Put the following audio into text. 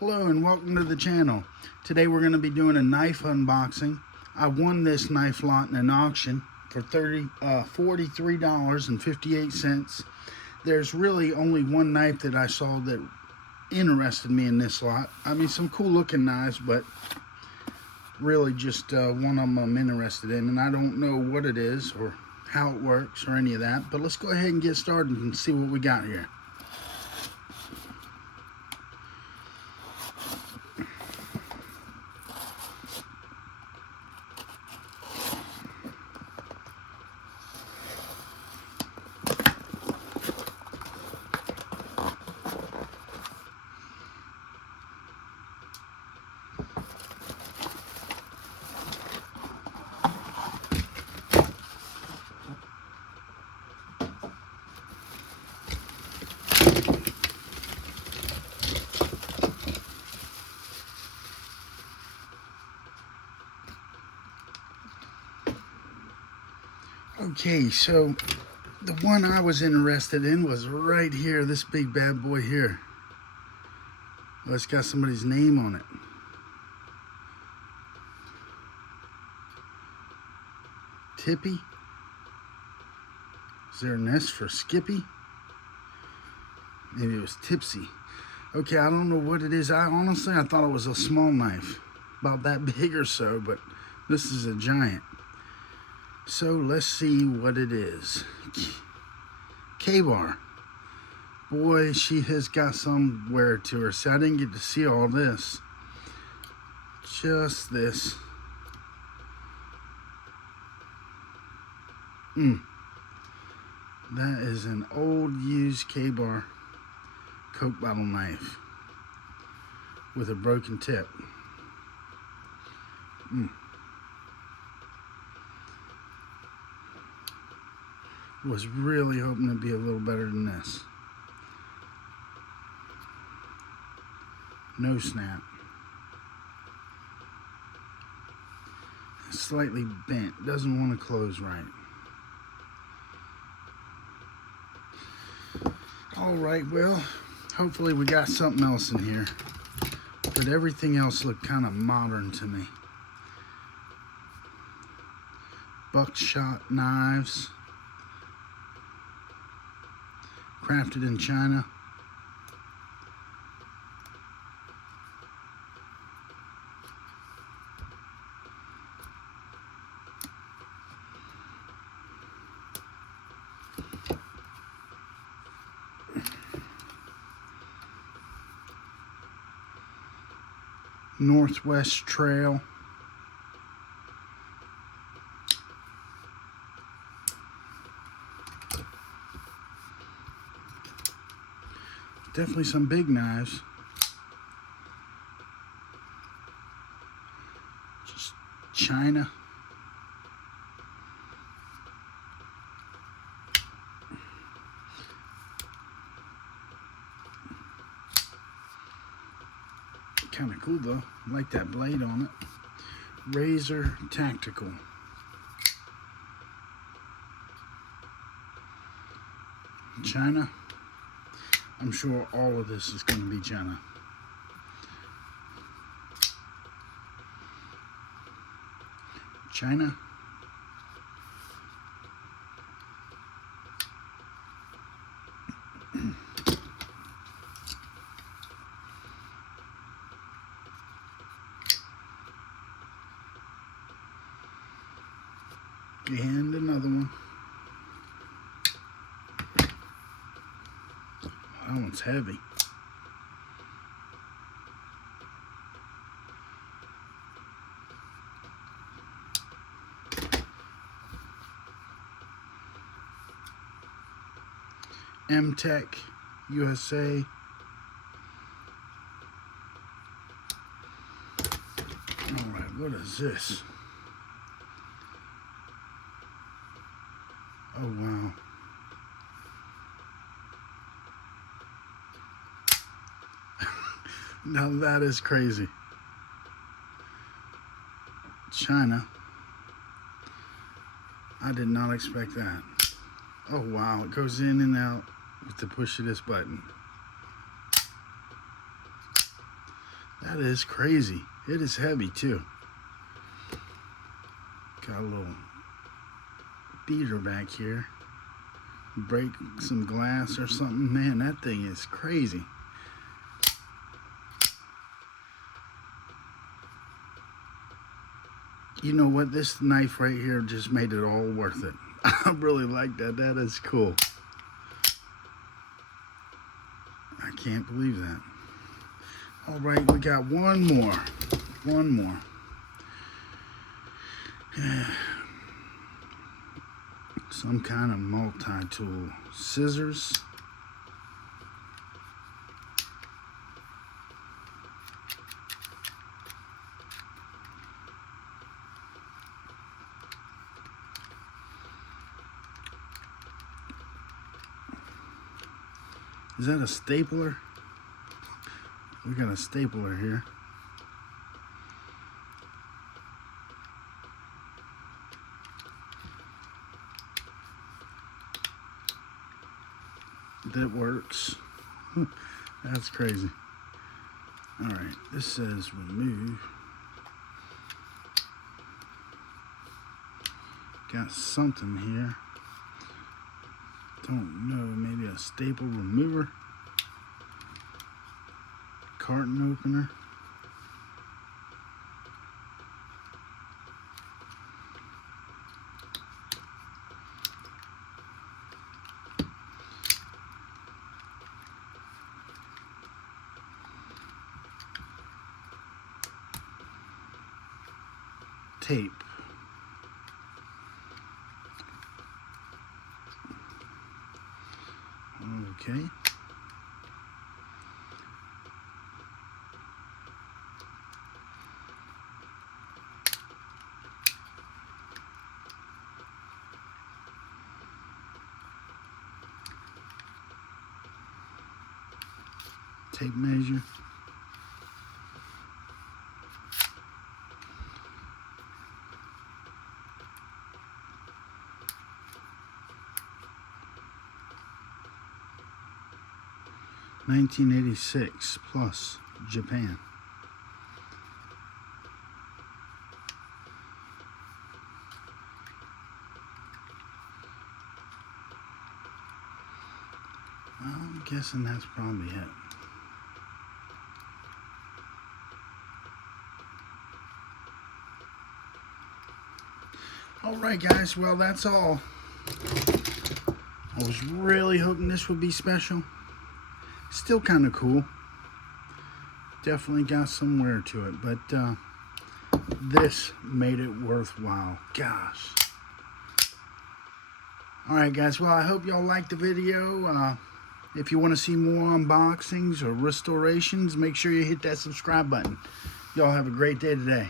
Hello and welcome to the channel. Today we're going to be doing a knife unboxing. I won this knife lot in an auction for $43.58. There's really only one knife that I saw that interested me in this lot. I mean, some cool looking knives, but really just one of them I'm interested in, and I don't know what it is or how it works or any of that. But let's go ahead and get started and see what we got here. Okay, so the one I was interested in was right here, this big bad boy here. Well, it's got somebody's name on it. Tippy? Is there an S for Skippy? Maybe it was Tipsy. Okay, I don't know what it is. I thought it was a small knife, about that big or so, but this is a giant. So let's see what it is. Ka-Bar. Boy, she has got some wear to her. See, I didn't get to see all this. Just this. That is an old used Ka-Bar Coke bottle knife with a broken tip. Was really hoping to be a little better than this. No snap. Slightly bent. Doesn't want to close right. Alright, well, hopefully we got something else in here. But everything else looked kind of modern to me. Buckshot knives. Crafted in China. Northwest Trail. Definitely some big knives. Just China. Kind of cool though. I like that blade on it. Razor Tactical. China. I'm sure all of this is going to be China. China. And another one. That one's heavy. M-Tech USA. Alright, what is this? Oh, wow. Now that is crazy. China. I did not expect that. Oh, wow. It goes in and out with the push of this button. That is crazy. It is heavy too. Got a little beater back here. Break some glass or something. Man, that thing is crazy. You know what? This knife right here just made it all worth it. I really like that. That is cool. I can't believe that. All right, we got one more. One more. Some kind of multi-tool. Scissors. Is that a stapler? We got a stapler here. That works. That's crazy. All right, this says remove. Got something here. Don't know, maybe a staple remover. Carton opener. Tape. Okay. Tape measure. $1986 plus Japan. Well, I'm guessing that's probably it. Alright guys, well that's all. I was really hoping this would be special. Still kind of cool. Definitely got some wear to it, but this made it worthwhile. Gosh. Alright guys, well I hope y'all liked the video. If you want to see more unboxings or restorations, make sure you hit that subscribe button. Y'all have a great day today.